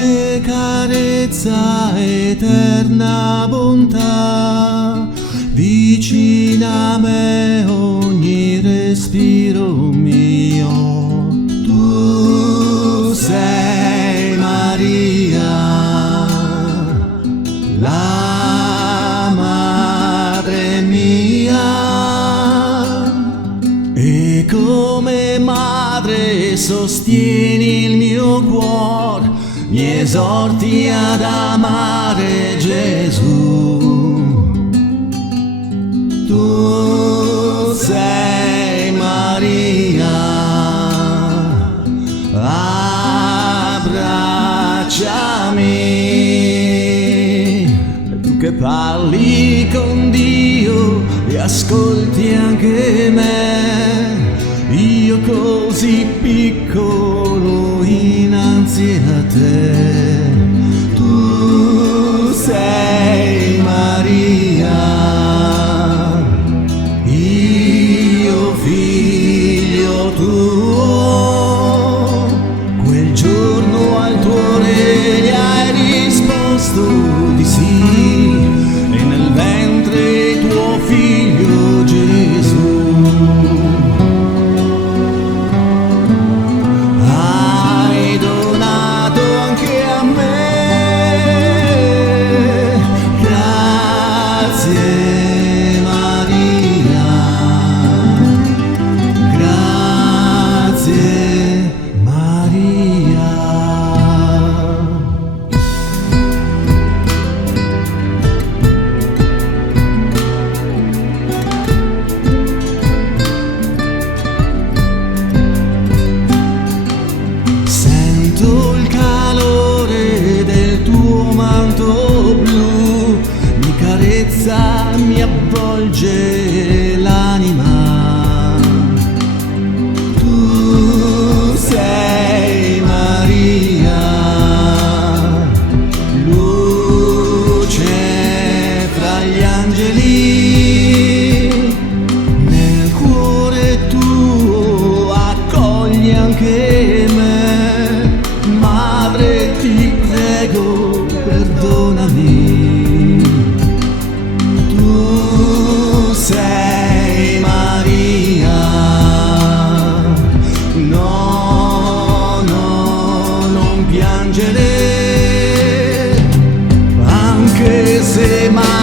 dolce carezza, eterna bontà, vicina a me ogni respiro mio. Tu sei Maria, la madre mia, e come madre sostieni il mio cuore, mi esorti ad amare Gesù. Tu sei Maria, abbracciami. Tu che parli con Dio e ascolti anche me, io così piccolo innanzi a te. Tu sei Maria, io figlio tuo. Quel giorno al tuo re gli hai risposto di sì, e nel ventre tuo figlio Gesù. Sento il calore del tuo manto blu, mi carezza, mi avvolge l'anima. Tu sei Maria, luce fra gli angeli, nel cuore tuo accogli anche me. Madre, ti prego, perdonami. Tu sei Maria, no, no, non piangere, anche se mai